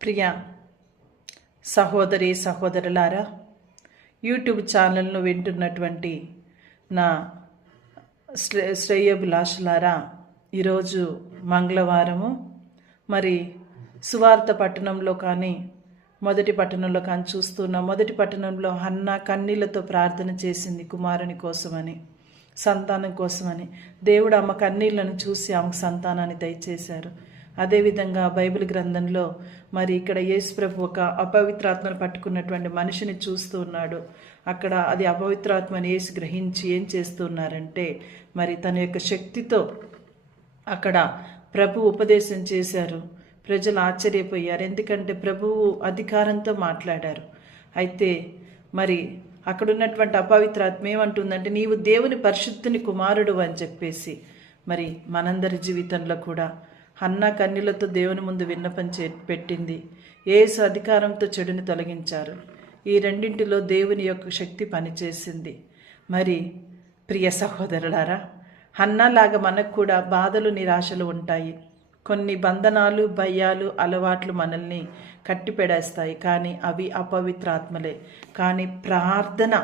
ప్రియ సహోదరి సహోదరులారా, యూట్యూబ్ ఛానల్ను వింటున్నటువంటి నా శ్రేయోభిలాషులారా, ఈరోజు మంగళవారము. మరి సువార్త పట్టణంలో కానీ మొదటి పట్టణంలో కానీ చూస్తున్నాం. మొదటి పట్టణంలో హన్నా కన్నీళ్లతో ప్రార్థన చేసింది కుమారుని కోసమని, సంతానం కోసమని. దేవుడు ఆమె కన్నీళ్లను చూసి ఆమెకు సంతానాన్ని దయచేశారు. అదేవిధంగా బైబిల్ గ్రంథంలో మరి ఇక్కడ యేసుప్రభు ఒక అపవిత్రాత్మను పట్టుకున్నటువంటి మనిషిని చూస్తూ ఉన్నాడు. అక్కడ అది అపవిత్రాత్మని యేసు గ్రహించి ఏం చేస్తున్నారంటే, మరి తన యొక్క శక్తితో అక్కడ ప్రభు ఉపదేశం చేశారు. ప్రజలు ఆశ్చర్యపోయారు, ఎందుకంటే ప్రభువు అధికారంతో మాట్లాడారు. అయితే మరి అక్కడ ఉన్నటువంటి అపవిత్రాత్మ ఏమంటుందంటే, నీవు దేవుని పరిశుద్ధుని కుమారుడు అని చెప్పేసి. మరి మనందరి జీవితంలో కూడా హన్నా కన్నీళ్లతో దేవుని ముందు విన్నపం పెట్టింది. యేసు అధికారంతో చెడుని తొలగించారు. ఈ రెండింటిలో దేవుని యొక్క శక్తి పనిచేసింది. మరి ప్రియ సహోదరులారా, హన్నాలాగా మనకు కూడా బాధలు నిరాశలు ఉంటాయి. కొన్ని బంధనాలు, భయాలు, అలవాట్లు మనల్ని కట్టిపెడేస్తాయి. కానీ అవి అపవిత్రాత్మలే. కానీ ప్రార్థన,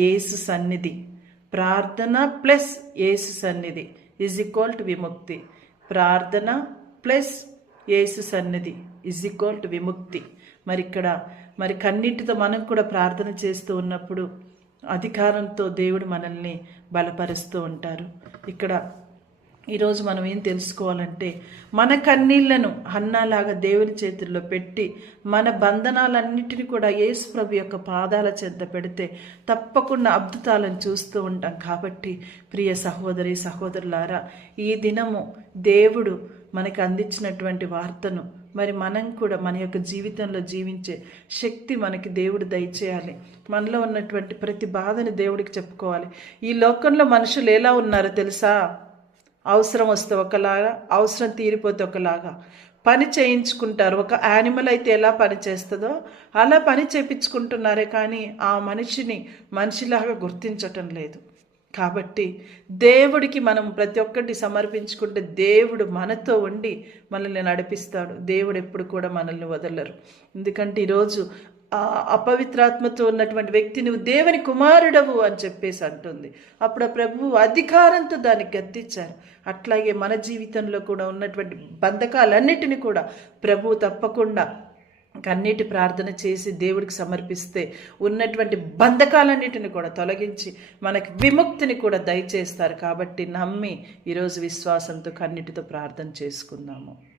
యేసు సన్నిధి, ప్రార్థన ప్లస్ యేసు సన్నిధి ఈజ్ ఈక్వల్ టు విముక్తి. ప్రార్థన ప్లస్ యేసు సన్నిధి ఈజ్ ఈక్వల్ టు విముక్తి. మరి ఇక్కడ మరి కన్నీటితో మనం కూడా ప్రార్థన చేస్తూ ఉన్నప్పుడు అధికారంతో దేవుడు మనల్ని బలపరుస్తూ ఉంటారు. ఇక్కడ ఈరోజు మనం ఏం తెలుసుకోవాలంటే, మన కన్నీళ్లను హన్నాలాగా దేవుని చేతుల్లో పెట్టి మన బంధనాలన్నిటిని కూడా యేసు ప్రభు యొక్క పాదాల చెంత పెడితే తప్పకుండా అద్భుతాలను చూస్తూ ఉంటాం. కాబట్టి ప్రియ సహోదరి సహోదరులారా, ఈ దినము దేవుడు మనకు అందించినటువంటి వార్తను మరి మనం కూడా మన యొక్క జీవితంలో జీవించే శక్తి మనకి దేవుడు దయచేయాలి. మనలో ఉన్నటువంటి ప్రతి బాధని దేవుడికి చెప్పుకోవాలి. ఈ లోకంలో మనుషులు ఎలా ఉన్నారో తెలుసా? అవసరం వస్తే ఒకలాగా, అవసరం తీరిపోతే ఒకలాగా పని చేయించుకుంటారు. ఒక యానిమల్ అయితే ఎలా పని చేస్తుందో అలా పని చేయించుకుంటున్నారే, కానీ ఆ మనిషిని మనిషిలాగా గుర్తించటం లేదు. కాబట్టి దేవుడికి మనం ప్రతి ఒక్కటి సమర్పించుకుంటే దేవుడు మనతో ఉండి మనల్ని నడిపిస్తాడు. దేవుడు ఎప్పుడు కూడా మనల్ని వదలరు. ఎందుకంటే ఈరోజు అపవిత్రాత్మతో ఉన్నటువంటి వ్యక్తి నువ్వు దేవుని కుమారుడవు అని చెప్పేసి అంటుంది. అప్పుడు ఆ ప్రభువు అధికారంతో దాన్ని గద్దించారు. అట్లాగే మన జీవితంలో కూడా ఉన్నటువంటి బంధకాలన్నిటిని కూడా ప్రభువు తప్పకుండా కన్నీటి ప్రార్థన చేసి దేవుడికి సమర్పిస్తే ఉన్నటువంటి బంధకాలన్నిటిని కూడా తొలగించి మనకి విముక్తిని కూడా దయచేస్తారు. కాబట్టి నమ్మి ఈరోజు విశ్వాసంతో కన్నీటితో ప్రార్థన చేసుకుందాము.